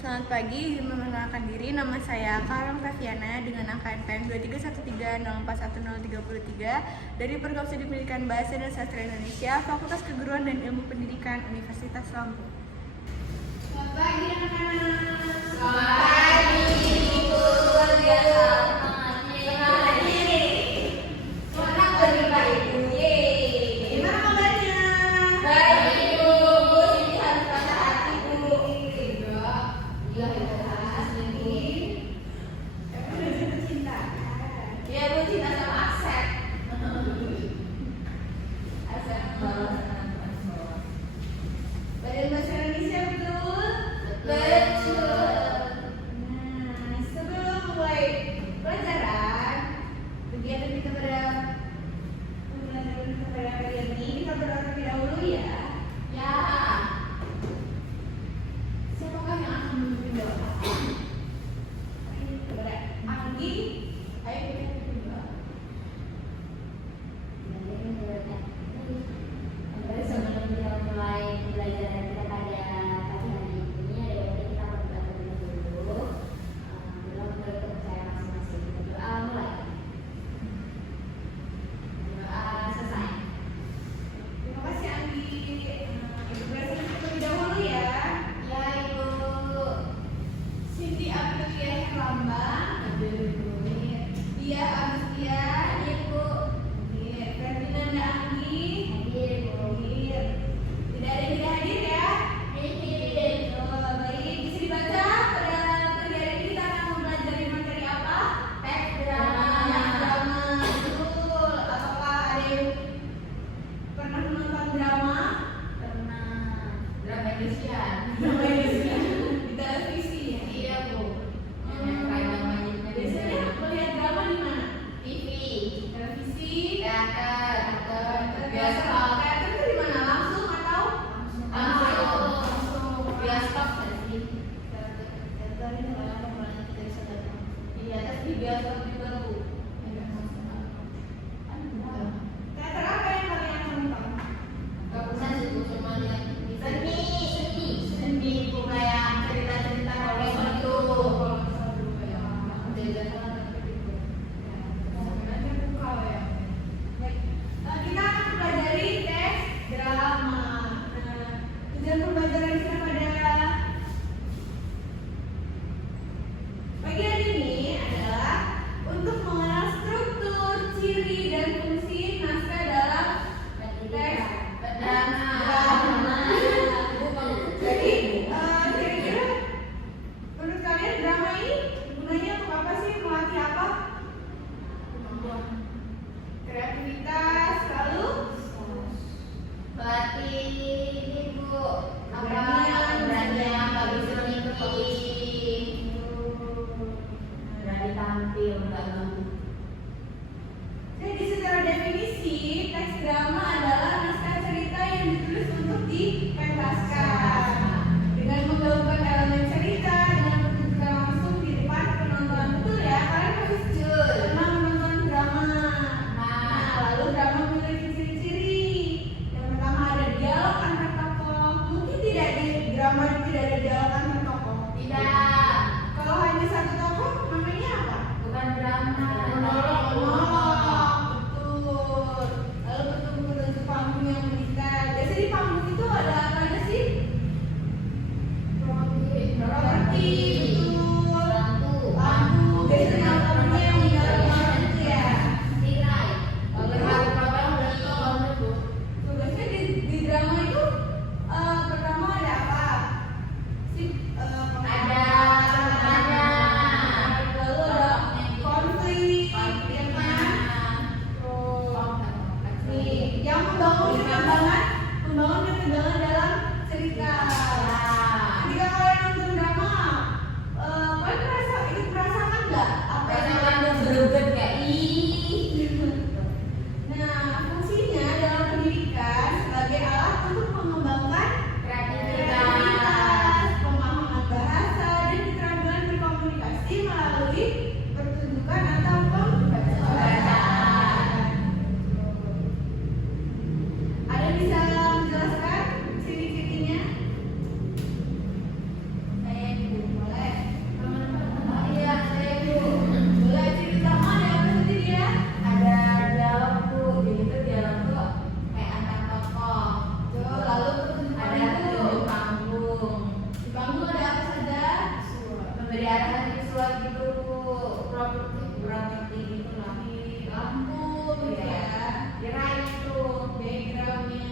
Selamat pagi, izin memperkenalkan diri. Nama saya Karang Taviana dengan angka NPM 231304133 dari Program Studi Pendidikan Bahasa dan Sastra Indonesia, Fakultas Keguruan dan Ilmu Pendidikan Universitas Lampung. Selamat pagi anak-anak. Selamat pagi, Ibu luar biasa. Semangat diri. Semangat bagi Ibu. Gimana kabarnya? Baik, Ibu. Bu Siti harus patah hati, Bu. Enggak. Iya, harus sendiri. Emang udah jatuh cinta? Iya, Bu, cinta sama Asep. Asep balas. Belajar bahasa Indonesia betul? Betul. Nah, sebelum mulai pelajaran, kegiatan kita pada hari ini kita berdoa terlebih dahulu ya. Ya. Siapakah yang akan memimpin doa? Kepada Anggi, ayo kita pimpin doa. Sebelum kita mulai pembelajaran kita pada pagi hari ini, ada baiknya kita berdoa terlebih dulu. Belum kepercayaan masing-masing. Berdoa mulai. Doa selesai. Terima kasih Anggi. Ibu berhasil terlebih dahulu ya. Ya, Ibu. Siti Aprilia Herlambang, Dia Agustia, Ibu. Ferdinanda Anggi, Hadir, Ibu. Tidak ada yang tidak hadir ya. Hadir. Oh, baik, bisa dibaca pada pagi hari ini kita akan mempelajari materi apa? Teks Drama. drama. Betul. Apakah ada yang pernah menonton drama? Pernah drama Indosiar. Drama Indonesia di televisi ya. Iya, Bu. Yang kayak namanya Biasanya melihat drama di mana? TV, Televisi. teater, Bioskop. bioskop, Teater itu di mana? Langsung atau? langsung, bioskop nggak sih? Teater ini lama banget kita bisa datang. Iya, tapi di bioskop juga, Bu. Teater apa yang kalian tonton? Gak usah sih, Bu, cuma lihat seni, Bu, kayak cerita-cerita kolosal itu. Kita akan mempelajari teks drama. Nah, tujuan pembelajaran kita pada pagi hari ini adalah arahan visual gitu, properti gitu lah. Di lampu gitu ya. Kirain itu Backgroundnya,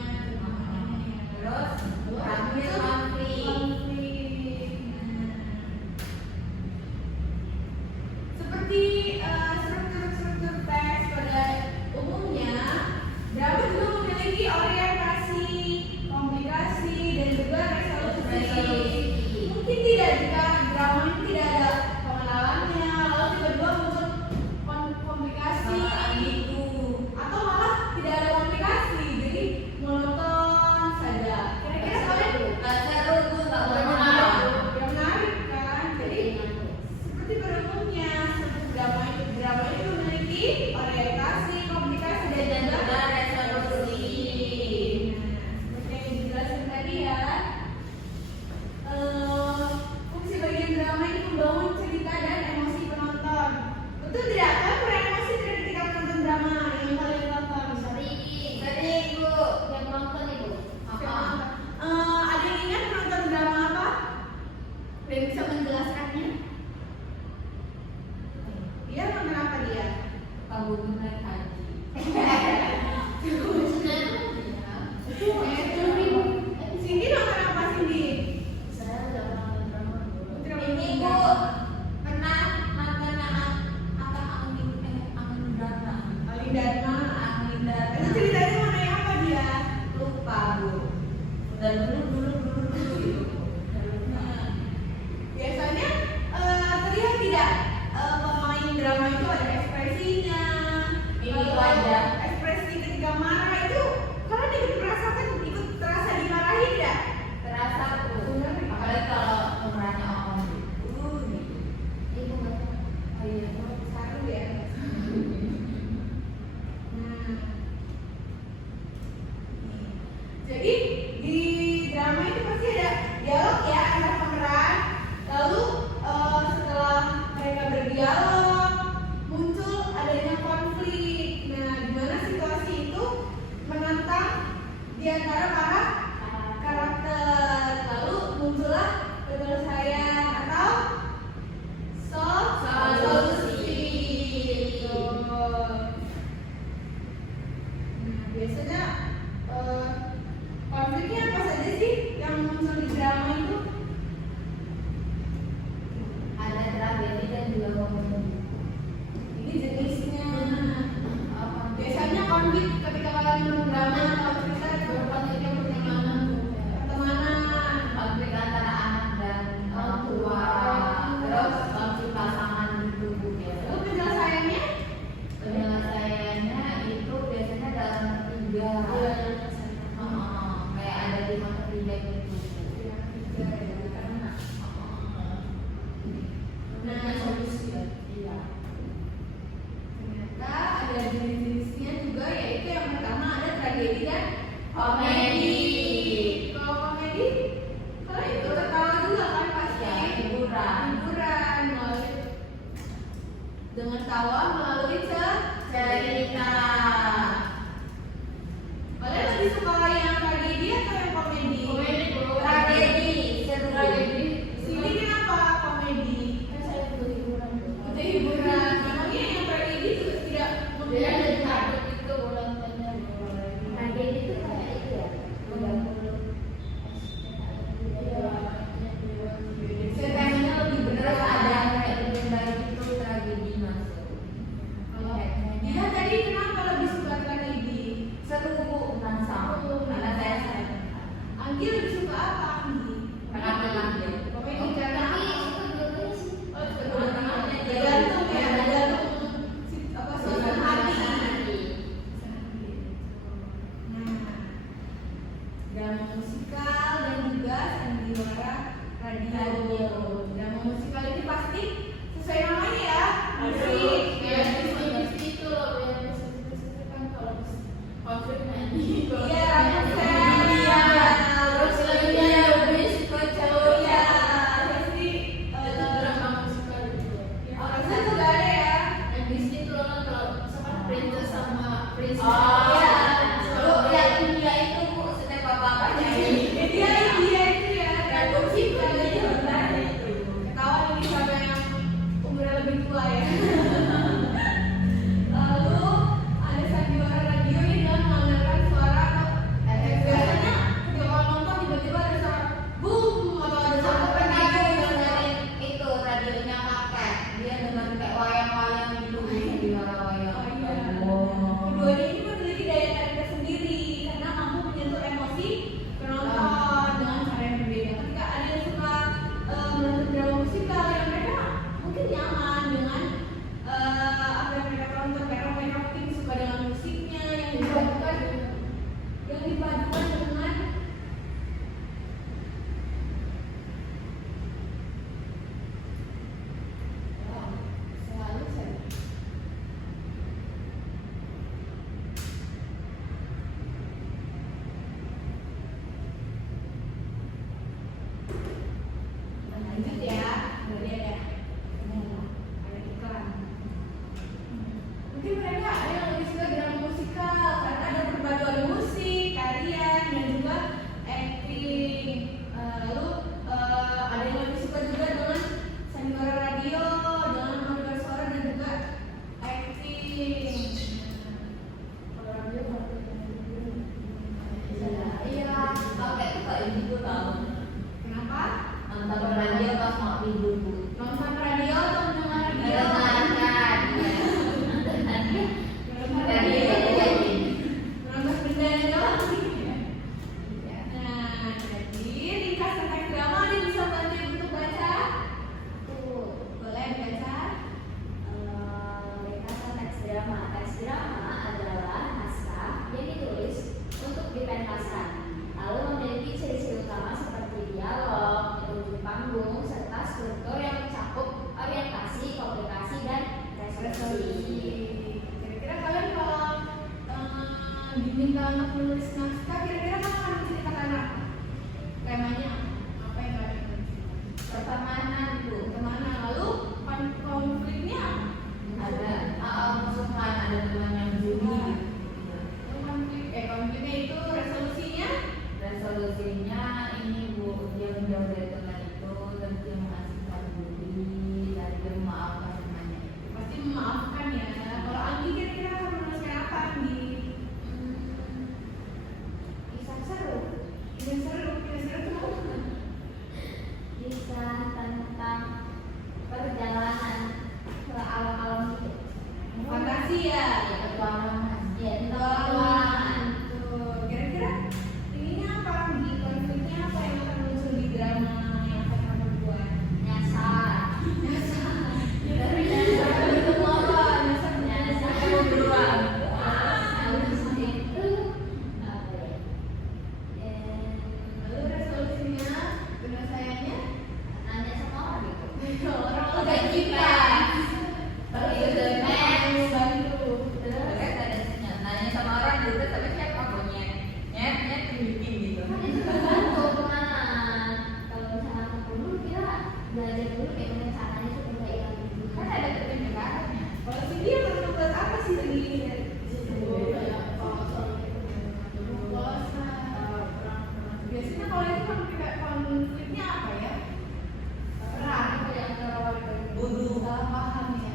terus tampil konflik. Seperti struktur teks pada umumnya, drama juga memiliki orientasi, komunikasi, dan juga resolusi. Mungkin tidak jika drama ini tidak ada pengenalannya, lalu tiba-tiba muncul komplikasi, atau malah tidak ada komplikasi, jadi monoton saja. Kira-kira kalian Seru tuh, nggak boleh yang menarik kan? Jadi seperti pada umumnya, drama itu memiliki orientasi, komunikasi, dan juga resolusi. Seperti yang dijelaskan tadi ya, fungsi bagian drama ini membangun cerita dan emosi penonton. Betul tidak? Kalian beremosi tidak ketika menonton drama yang kalian tonton? sering Bu, yang nonton ibu. Ada yang ingat menonton drama apa? Dan bisa menjelaskannya? Dia nonton apa dia? Cindy nonton apa Cindy? Ini Bu pernah nonton Alin Dharma. Itu ceritanya mengenai apa dia? lupa Bu. Dan dulu. Biasanya terlihat tidak pemain drama itu ada ekspresinya. Ini ada. Ekspresi ketika marah itu kalian ikut merasakan, ikut terasa dimarahi tidak? Terasa Bu. Apalagi kalau pemerannya orang gitu. Itu Seru ya. Jadi di drama itu pasti ada dialog ya antar pemeran. Lalu setelah mereka berdialog muncul adanya konflik. Nah, di mana situasi itu menantang di antara para karakter. Lalu muncullah penyelesaian atau solusi. Nah, biasanya konfliknya apa saja sih yang muncul di drama itu? ada tragedi dan juga komedi. Ini jenisnya. Biasanya konflik ketika kalian nonton drama atau cerita berkonfliknya pertemanan. Konflik antara anak dan orang tua, terus konflik pasangan gitu Bu. Lalu penyelesaiannya? Penyelesaiannya itu biasanya dalam ketiga. Kayak ada 5/3 gitu. Iya. Ternyata ada jenis-jenisnya juga, yaitu yang pertama ada tragedi dan komedi. Kalau komedi, kalau itu ketawa juga kan pasti. Ya, hiburan. Dengan tawa melalui Cerita. Kalian lebih suka yang tragedi atau yang komedi? Tragedi, seru. Sini kenapa komedi? Itu hiburan. Namanya yang tragedi juga tidak Tragedi itu kayak itu ya. Ceritanya lebih bener, ada kayak lebih baik itu tragedi masuk. Dia tadi kenapa lebih suka tragedi? Seru Bu, bukan sama. Karena saya sering. Anggi lebih suka apa Anggi? Karena memang dia. Komedi karena apa? Oh, Teman-temannya dia. tergantung ya, tergantung apa suasana hati. Nah, drama musikal dan juga sandiwara radio. Drama musikal ini pasti sesuai namanya ya. Musik. Ya, itu loh, kan kalau konfliknya Iya, konser. terus lainnya ada berisiko jauh ya. Pasti Itu drama musikal gitu. Alasan juga ada ya. Yang Disney tuh kan kalau misalkan princess sama prince. Oh, iya. Lu lihat India itu Bu, setiap apa-apanya Dia itu ya. dan kunci Ketawa nih sama yang menulis naskah, kira-kira kamu akan menceritakan apa? Temanya apa yang kalian tulis? Pertemanan Bu. Kemana? Lalu konfliknya Ada musuhan, ada teman yang judi. konfliknya itu resolusinya Resolusinya ini Bu, dia menjauh dari teman itu, dan dia menghasilkan diri, dan dia memaafkan temannya itu. pasti memaafkan ya. Kalau Anggi kira-kira akan menuliskan apa Anggi? Kisah seru. Kisah seru. Kisah tentang perjalanan ke alam-alam itu. Fantasi ya. Petualangan. Ya, tentang Petualangan. petualangan. Tuh, kira-kira ininya apa Anggi? Konfliknya apa yang akan muncul di drama yang akan kamu buat? Nyasar. Dari nyasar itu apa? Nyasar keberuan. Habis itu apa ya? Lalu resolusinya, penyelesaiannya Nanya sama orang gitu. orang baik kita. Kalau itu the match. Bantu. Terus ada nanya sama orang gitu, tapi siapa punya? Nyet bikin gitu. Kan itu tergantung kemana. Kalau misalnya aku dulu kita belajar dulu kayak gimana caranya supaya nggak hilang gitu. Kan ada ketentuannya. Kalau Cindy yang akan membuat apa sih lagi? Biasanya kalau itu konfliknya apa ya? Perang. Bodoh. Salah paham ya.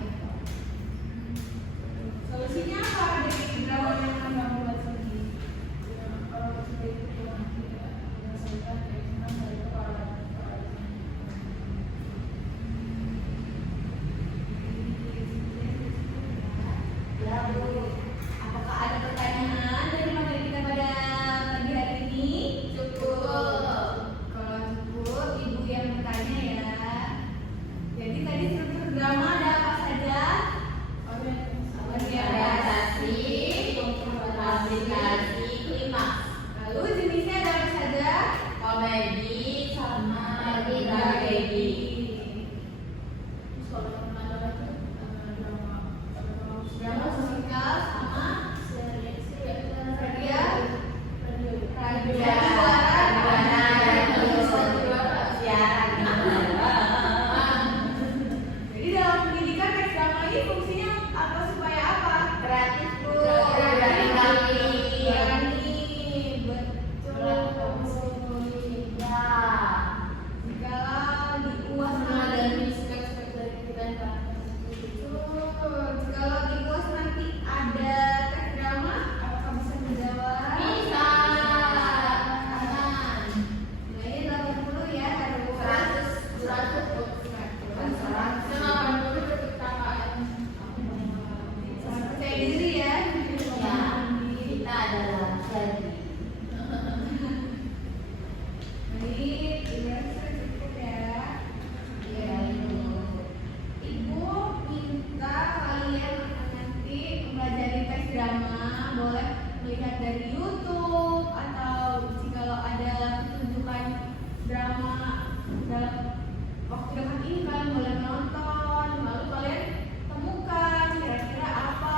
Solusinya apa dari drama yang akan kamu buat Cindy? Ya Bu. Apakah ada pertanyaan dari materi kita pada pagi hari ini? Cukup. Kalau cukup, ibu yang bertanya ya. Jadi tadi struktur drama ada apa saja? Orientasi, aplikasi, klimaks. Lalu jenisnya ada apa saja? Komedi sama tragedi. Drama musikal sama radio. Jadi dalam pendidikan tes drama ini fungsinya apa supaya apa? Kreatif Bu. Berani, betul. Ya. Jikalau di UAS nanti ada tes drama, apakah bisa menjawab? Bisa. Nilainya 80 ya, harus 100. percaya diri ya. Ya, kita adalah jadi. Baik, dirasa cukup ya. Ya, Ibu. Ibu minta kalian nanti mempelajari tes drama, boleh melihat dari YouTube atau jikalau ada pertunjukan drama dalam waktu dekat ini kalian boleh menonton, lalu kalian temukan kira-kira apa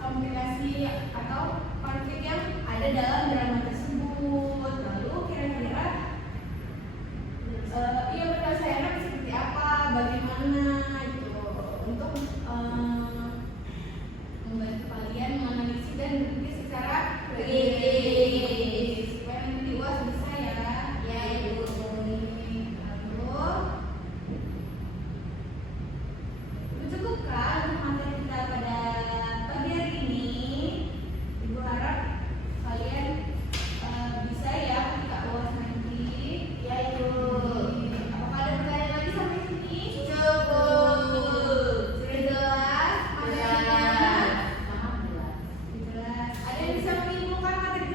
komplikasi atau konflik yang ada dalam drama tersebut, lalu kira-kira iya penyelesaiannya seperti apa, bagaimana gitu untuk membantu kalian menganalisis dan berpikir secara kritis supaya nanti di UAS bisa ya. Ya, Ibu. Lalu cukupkah untuk materi kita pada pagi hari ini? Ibu harap kalian bisa ya ketika UAS nanti. Ya, Ibu. Apakah ada pertanyaan lagi sampai sini? Cukup. Sudah jelas materinya? Sangat jelas. Jelas. Ada yang bisa menyimpulkan materi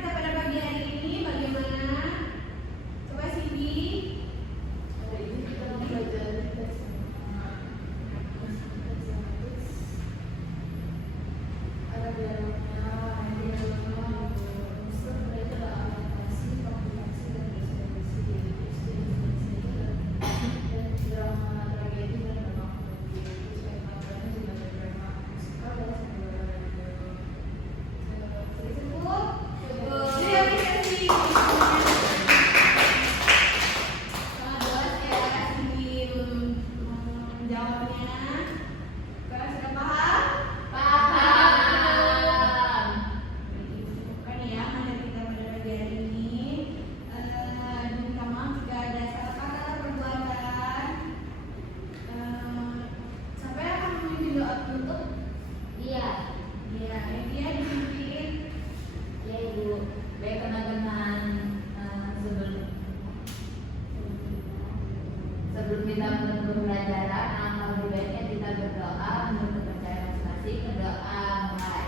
dalam pembelajaran, maka lebih baiknya kita berdoa menurut kepercayaan masing-masing. Berdoa mulai,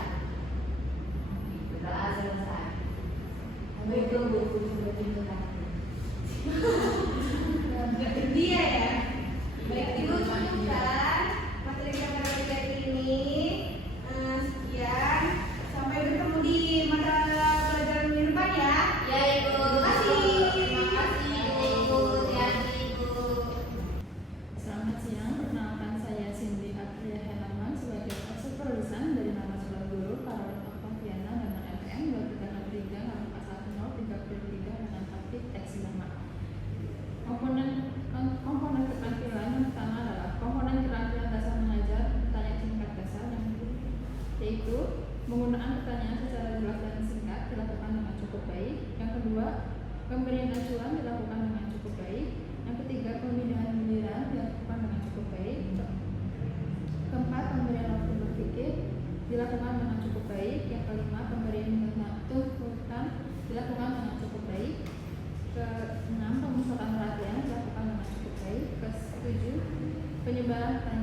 berdoa selesai. Tapi itu buku sudah pintu nanti. Dia ya. Baik, Ibu cukupkan materi kita pada ini. Sekian, sampai bertemu di mata pelajaran minggu depan ya. Ya Ibu, Terima kasih. terima kasih Ibu, hati-hati Ibu. Selamat siang, perkenalkan saya Cindy Apria Helaman sebagai supervisan dari nama sekolah guru Karolin Oktaviana dengan FM 2363 angka 1033 dengan topik teks nama. Komponen keterampilan yang pertama adalah komponen keterampilan dasar mengajar pertanyaan singkat dasar yaitu penggunaan pertanyaan secara jelas dan singkat dilakukan dengan cukup baik. Yang kedua, pemberian acuan dilakukan dengan cukup baik. Yang ketiga, pemindahan giliran dilakukan dengan cukup baik. Keempat, pemberian waktu berpikir dilakukan dengan cukup baik. Yang kelima, pemberian tuntutan dilakukan dengan cukup baik. Keenam, pemusatan perhatian dilakukan dengan cukup baik. Ketujuh, penyebaran pertanyaan